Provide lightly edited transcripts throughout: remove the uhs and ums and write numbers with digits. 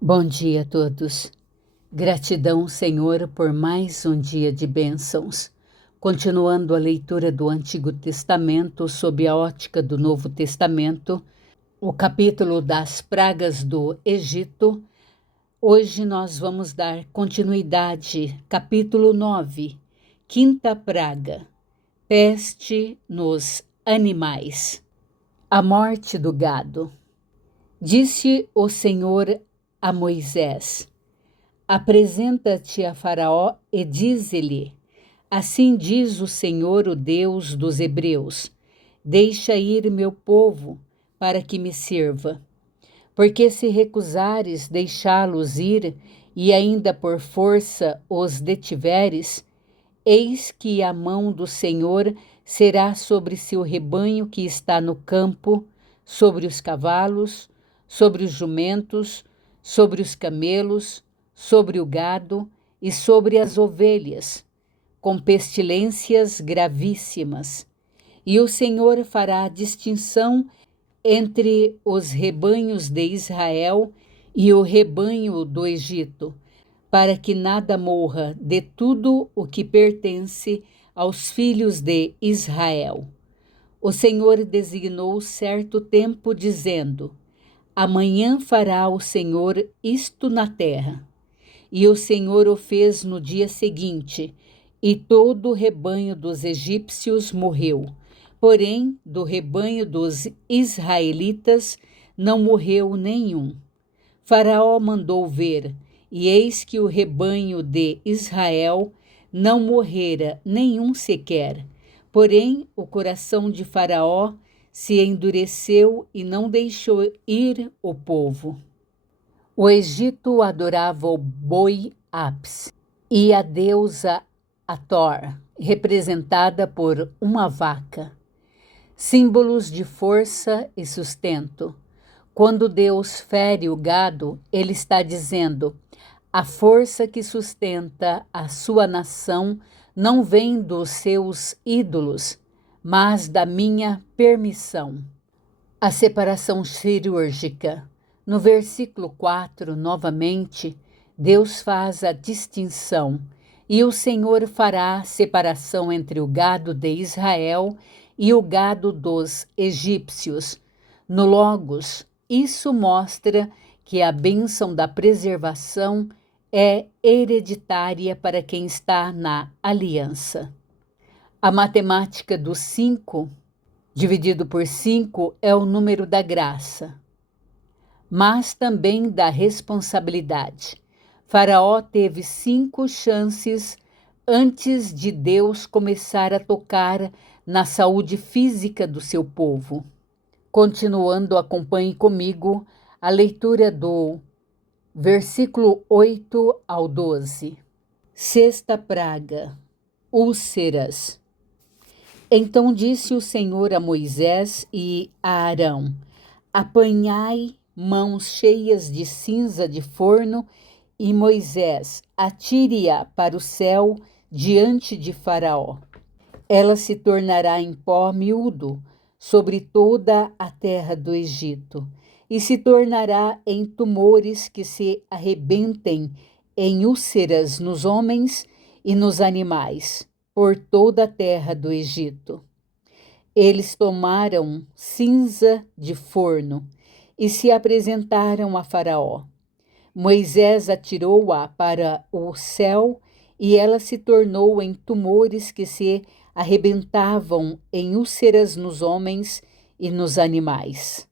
Bom dia a todos. Gratidão, Senhor, por mais um dia de bênçãos. Continuando a leitura do Antigo Testamento sob a ótica do Novo Testamento, o capítulo das pragas do Egito. Hoje nós vamos dar continuidade, capítulo 9, quinta praga, peste nos animais. A morte do gado. Disse o Senhor a Moisés: Apresenta-te a Faraó e dize-lhe: Assim diz o Senhor, o Deus dos Hebreus: Deixa ir meu povo, para que me sirva. Porque se recusares deixá-los ir, e ainda por força os detiveres, eis que a mão do Senhor será sobre seu rebanho que está no campo, sobre os cavalos, sobre os jumentos, sobre os camelos, sobre o gado e sobre as ovelhas, com pestilências gravíssimas. E o Senhor fará distinção entre os rebanhos de Israel e o rebanho do Egito, para que nada morra de tudo o que pertence aos filhos de Israel. O Senhor designou certo tempo, dizendo: Amanhã fará o Senhor isto na terra. E o Senhor o fez no dia seguinte, e todo o rebanho dos egípcios morreu. Porém, do rebanho dos israelitas não morreu nenhum. Faraó mandou ver, e eis que o rebanho de Israel não morrera nenhum sequer. Porém, o coração de Faraó se endureceu e não deixou ir o povo. O Egito adorava o boi Apis e a deusa Hathor, representada por uma vaca, símbolos de força e sustento. Quando Deus fere o gado, ele está dizendo: a força que sustenta a sua nação não vem dos seus ídolos, mas da minha permissão. A separação cirúrgica. No versículo 4, novamente, Deus faz a distinção, e o Senhor fará separação entre o gado de Israel e o gado dos egípcios. No Logos, isso mostra que a bênção da preservação é hereditária para quem está na aliança. A matemática do 5 dividido por 5 é o número da graça, mas também da responsabilidade. Faraó teve 5 chances antes de Deus começar a tocar na saúde física do seu povo. Continuando, acompanhe comigo a leitura do versículo 8 ao 12. Sexta praga, úlceras. Então disse o Senhor a Moisés e a Arão: Apanhai mãos cheias de cinza de forno, e Moisés atire-a para o céu diante de Faraó. Ela se tornará em pó miúdo sobre toda a terra do Egito, e se tornará em tumores que se arrebentem em úlceras nos homens e nos animais, por toda a terra do Egito. Eles tomaram cinza de forno e se apresentaram a Faraó. Moisés atirou-a para o céu e ela se tornou em tumores que se arrebentavam em úlceras nos homens e nos animais.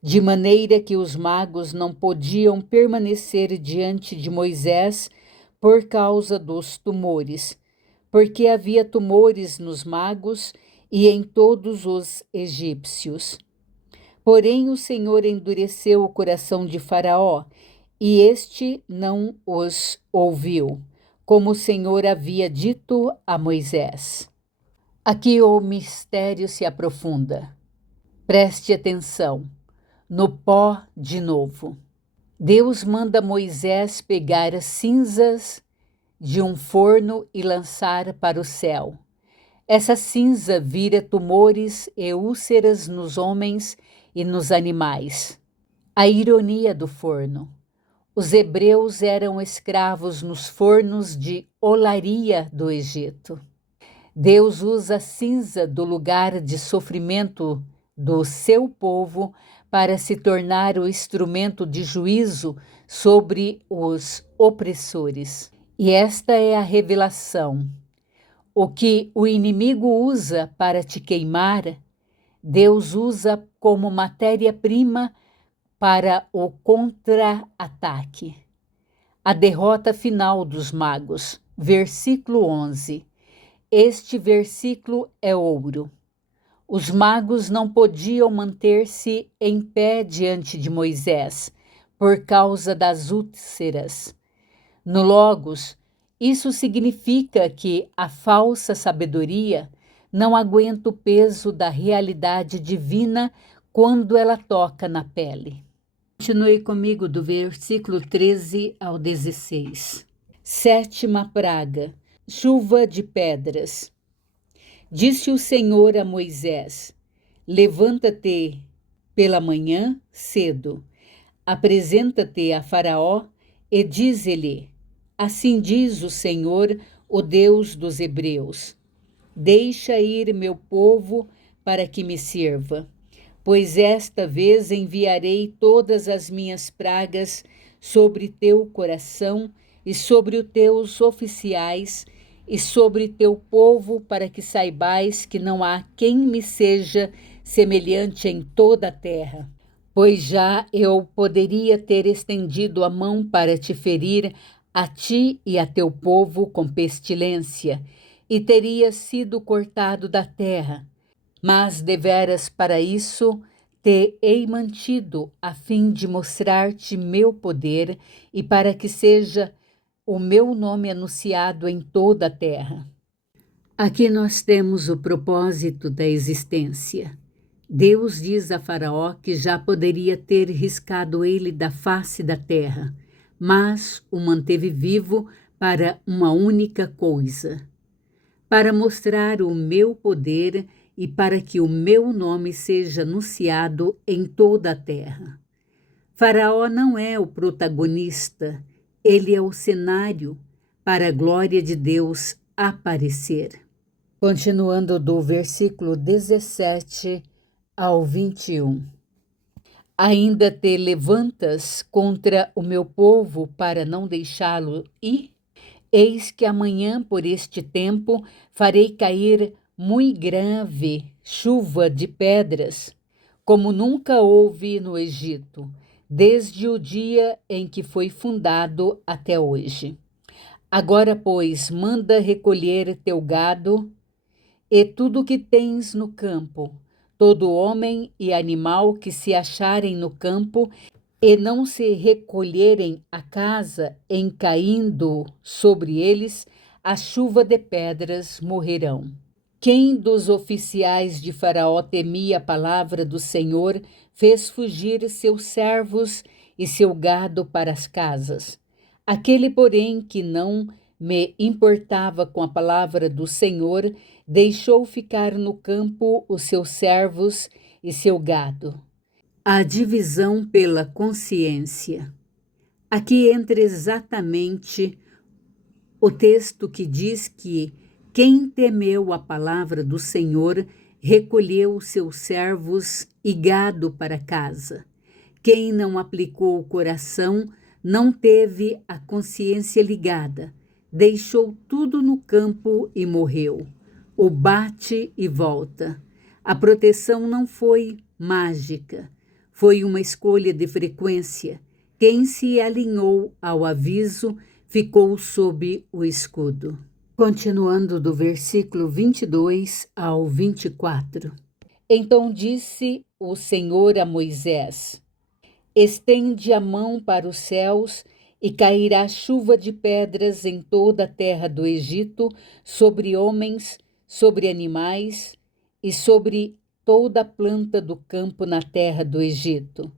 De maneira que os magos não podiam permanecer diante de Moisés por causa dos tumores, porque havia tumores nos magos e em todos os egípcios. Porém o Senhor endureceu o coração de Faraó, e este não os ouviu, como o Senhor havia dito a Moisés. Aqui o mistério se aprofunda. Preste atenção. No pó de novo. Deus manda Moisés pegar as cinzas de um forno e lançar para o céu. Essa cinza vira tumores e úlceras nos homens e nos animais. A ironia do forno. Os hebreus eram escravos nos fornos de olaria do Egito. Deus usa a cinza do lugar de sofrimento do seu povo para se tornar o instrumento de juízo sobre os opressores. E esta é a revelação. O que o inimigo usa para te queimar, Deus usa como matéria-prima para o contra-ataque. A derrota final dos magos, versículo 11. Este versículo é ouro. Os magos não podiam manter-se em pé diante de Moisés, por causa das úlceras. No Logos, isso significa que a falsa sabedoria não aguenta o peso da realidade divina quando ela toca na pele. Continue comigo do versículo 13 ao 16. Sétima praga, chuva de pedras. Disse o Senhor a Moisés: levanta-te pela manhã cedo, apresenta-te a Faraó e dize-lhe: assim diz o Senhor, o Deus dos Hebreus: deixa ir meu povo para que me sirva, pois esta vez enviarei todas as minhas pragas sobre teu coração e sobre os teus oficiais e sobre teu povo, para que saibais que não há quem me seja semelhante em toda a terra. Pois já eu poderia ter estendido a mão para te ferir a ti e a teu povo com pestilência, e teria sido cortado da terra. Mas deveras para isso te hei mantido, a fim de mostrar-te meu poder e para que seja o meu nome anunciado em toda a terra. Aqui nós temos o propósito da existência. Deus diz a Faraó que já poderia ter riscado ele da face da terra, mas o manteve vivo para uma única coisa: para mostrar o meu poder e para que o meu nome seja anunciado em toda a terra. Faraó não é o protagonista, ele é o cenário para a glória de Deus aparecer. Continuando do versículo 17 ao 21. Ainda te levantas contra o meu povo para não deixá-lo ir? Eis que amanhã, por este tempo, farei cair muito grave chuva de pedras, como nunca houve no Egito, desde o dia em que foi fundado até hoje. Agora, pois, manda recolher teu gado e tudo o que tens no campo, todo homem e animal que se acharem no campo, e não se recolherem a casa, em caindo sobre eles a chuva de pedras, morrerão. Quem dos oficiais de Faraó temia a palavra do Senhor fez fugir seus servos e seu gado para as casas. Aquele, porém, que não me importava com a palavra do Senhor, deixou ficar no campo os seus servos e seu gado. A divisão pela consciência. Aqui entra exatamente o texto que diz que quem temeu a palavra do Senhor recolheu seus servos e gado para casa. Quem não aplicou o coração não teve a consciência ligada, deixou tudo no campo e morreu. O bate e volta. A proteção não foi mágica, foi uma escolha de frequência. Quem se alinhou ao aviso ficou sob o escudo. Continuando do versículo 22 ao 24. Então disse o Senhor a Moisés: estende a mão para os céus e cairá chuva de pedras em toda a terra do Egito, sobre homens, sobre animais e sobre toda a planta do campo na terra do Egito.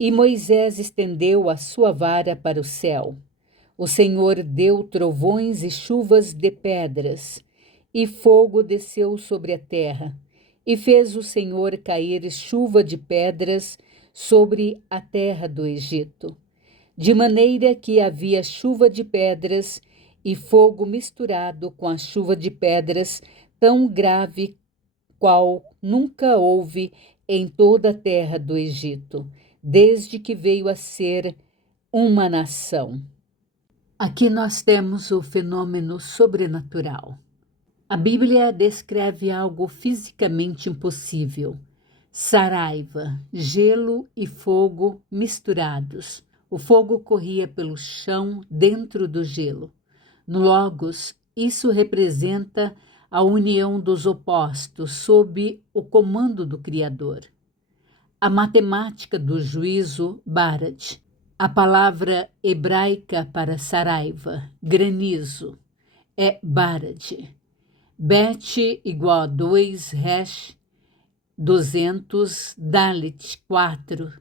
E Moisés estendeu a sua vara para o céu. O Senhor deu trovões e chuvas de pedras, e fogo desceu sobre a terra, e fez o Senhor cair chuva de pedras sobre a terra do Egito. de maneira que havia chuva de pedras e fogo misturado com a chuva de pedras, tão grave qual nunca houve em toda a terra do Egito, desde que veio a ser uma nação. Aqui nós temos o fenômeno sobrenatural. A Bíblia descreve algo fisicamente impossível: saraiva, gelo e fogo misturados. O fogo corria pelo chão dentro do gelo. No Logos, isso representa a união dos opostos sob o comando do Criador. A matemática do juízo Barad. A palavra hebraica para saraiva, granizo, é Barad. Bet igual a 2, Resh 200, Dalet 4,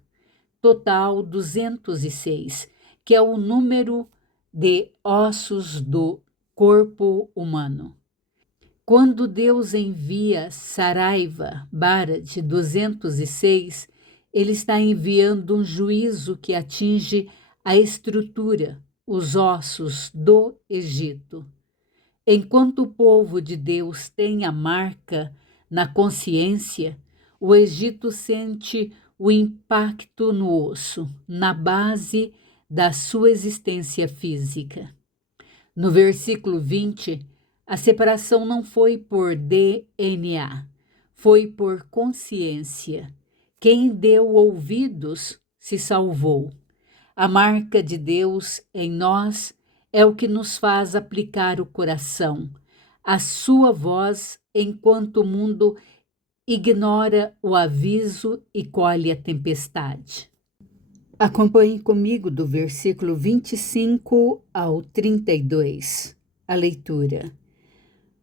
total 206, que é o número de ossos do corpo humano. Quando Deus envia saraiva, Barad 206, ele está enviando um juízo que atinge a estrutura, os ossos do Egito. Enquanto o povo de Deus tem a marca na consciência, o Egito sente o impacto no osso, na base da sua existência física. No versículo 20, a separação não foi por DNA, foi por consciência. Quem deu ouvidos se salvou. A marca de Deus em nós é o que nos faz aplicar o coração, a sua voz, enquanto o mundo ignora o aviso e colhe a tempestade. Acompanhe comigo do versículo 25 ao 32, a leitura.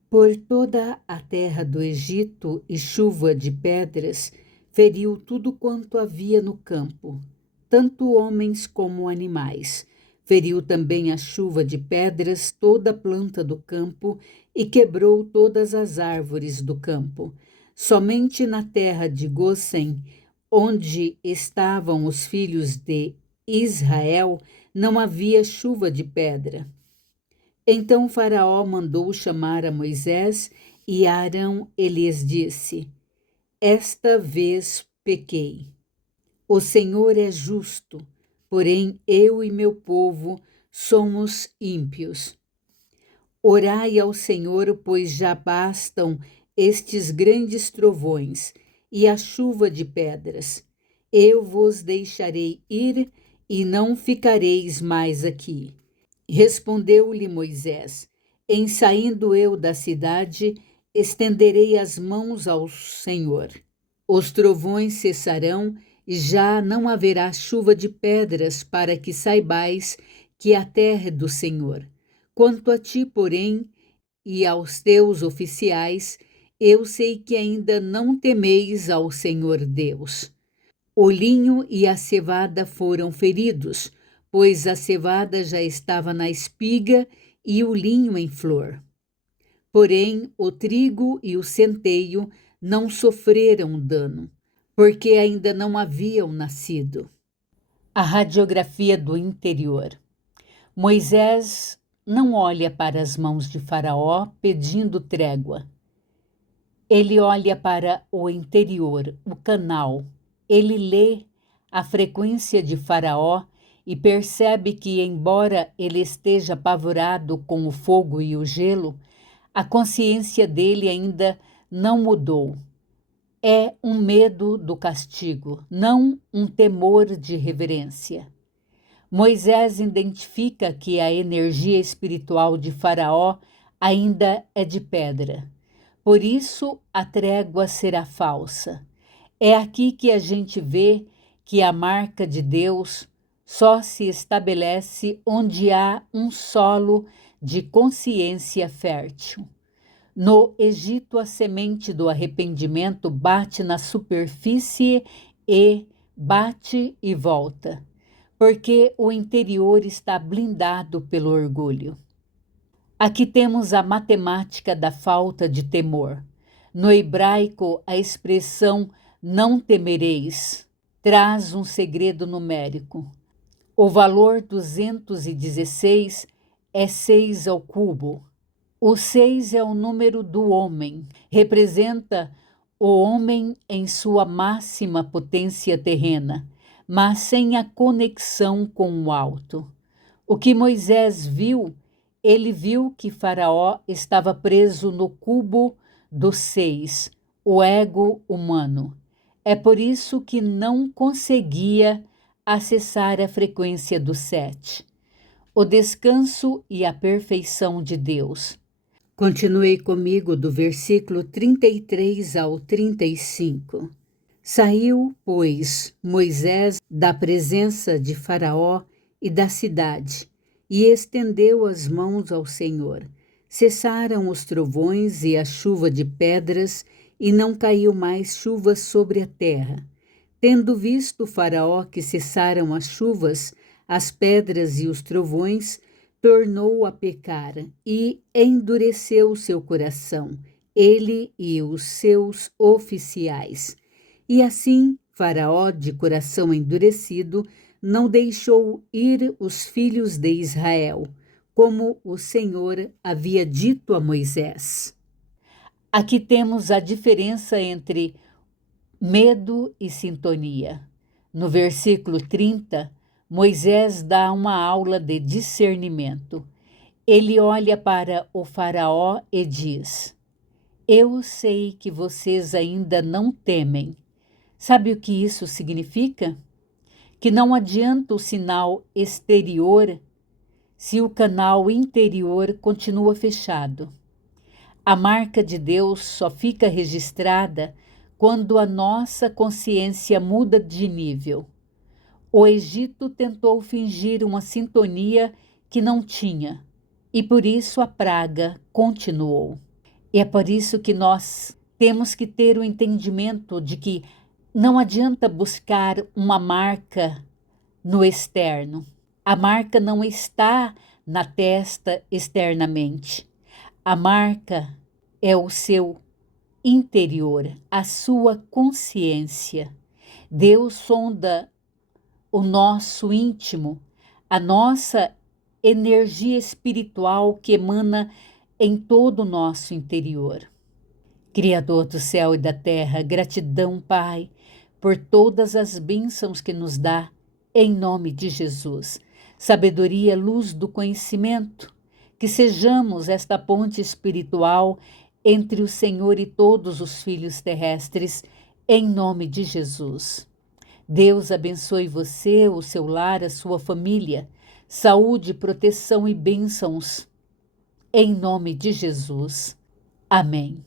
Por toda a terra do Egito e chuva de pedras feriu tudo quanto havia no campo, tanto homens como animais. Feriu também a chuva de pedras toda a planta do campo e quebrou todas as árvores do campo. Somente na terra de Gósen, onde estavam os filhos de Israel, não havia chuva de pedra. Então Faraó mandou chamar a Moisés e Arão e lhes disse: Esta vez pequei. O Senhor é justo, porém eu e meu povo somos ímpios. Orai ao Senhor, pois já bastam estes grandes trovões e a chuva de pedras. Eu vos deixarei ir e não ficareis mais aqui. Respondeu-lhe Moisés: Em saindo eu da cidade, estenderei as mãos ao Senhor. Os trovões cessarão e já não haverá chuva de pedras, para que saibais que a terra é do Senhor. Quanto a ti, porém, e aos teus oficiais, eu sei que ainda não temeis ao Senhor Deus. O linho e a cevada foram feridos, pois a cevada já estava na espiga e o linho em flor. Porém, o trigo e o centeio não sofreram dano, porque ainda não haviam nascido. A radiografia do interior. Moisés não olha para as mãos de Faraó pedindo trégua. Ele olha para o interior, o canal. Ele lê a frequência de Faraó e percebe que, embora ele esteja apavorado com o fogo e o gelo, a consciência dele ainda não mudou. É um medo do castigo, não um temor de reverência. Moisés identifica que a energia espiritual de Faraó ainda é de pedra. Por isso, a trégua será falsa. É aqui que a gente vê que a marca de Deus só se estabelece onde há um solo de consciência fértil. No Egito, a semente do arrependimento bate na superfície e bate e volta, porque o interior está blindado pelo orgulho. Aqui temos a matemática da falta de temor. No hebraico, a expressão não temereis traz um segredo numérico. O valor 216 é 6 ao cubo. O 6 é o número do homem, representa o homem em sua máxima potência terrena, mas sem a conexão com o alto. O que Moisés viu, ele viu que Faraó estava preso no cubo do 6, o ego humano. É por isso que não conseguia acessar a frequência do 7, o descanso e a perfeição de Deus. Continuei comigo do versículo 33 ao 35. Saiu, pois, Moisés da presença de Faraó e da cidade, e estendeu as mãos ao Senhor. Cessaram os trovões e a chuva de pedras, e não caiu mais chuva sobre a terra. Tendo visto Faraó que cessaram as chuvas, as pedras e os trovões, tornou a pecar e endureceu seu coração, ele e os seus oficiais. E assim, Faraó, de coração endurecido, não deixou ir os filhos de Israel, como o Senhor havia dito a Moisés. Aqui temos a diferença entre medo e sintonia. No versículo 30, Moisés dá uma aula de discernimento. Ele olha para o Faraó e diz: Eu sei que vocês ainda não temem. Sabe o que isso significa? Que não adianta o sinal exterior se o canal interior continua fechado. A marca de Deus só fica registrada quando a nossa consciência muda de nível. O Egito tentou fingir uma sintonia que não tinha, e por isso a praga continuou. E é por isso que nós temos que ter o entendimento de que não adianta buscar uma marca no externo. A marca não está na testa externamente. A marca é o seu interior, a sua consciência. Deus sonda o nosso íntimo, a nossa energia espiritual que emana em todo o nosso interior. Criador do céu e da terra, gratidão, Pai, por todas as bênçãos que nos dá, em nome de Jesus. Sabedoria, luz do conhecimento, que sejamos esta ponte espiritual entre o Senhor e todos os filhos terrestres, em nome de Jesus. Deus abençoe você, o seu lar, a sua família, saúde, proteção e bênçãos, em nome de Jesus. Amém.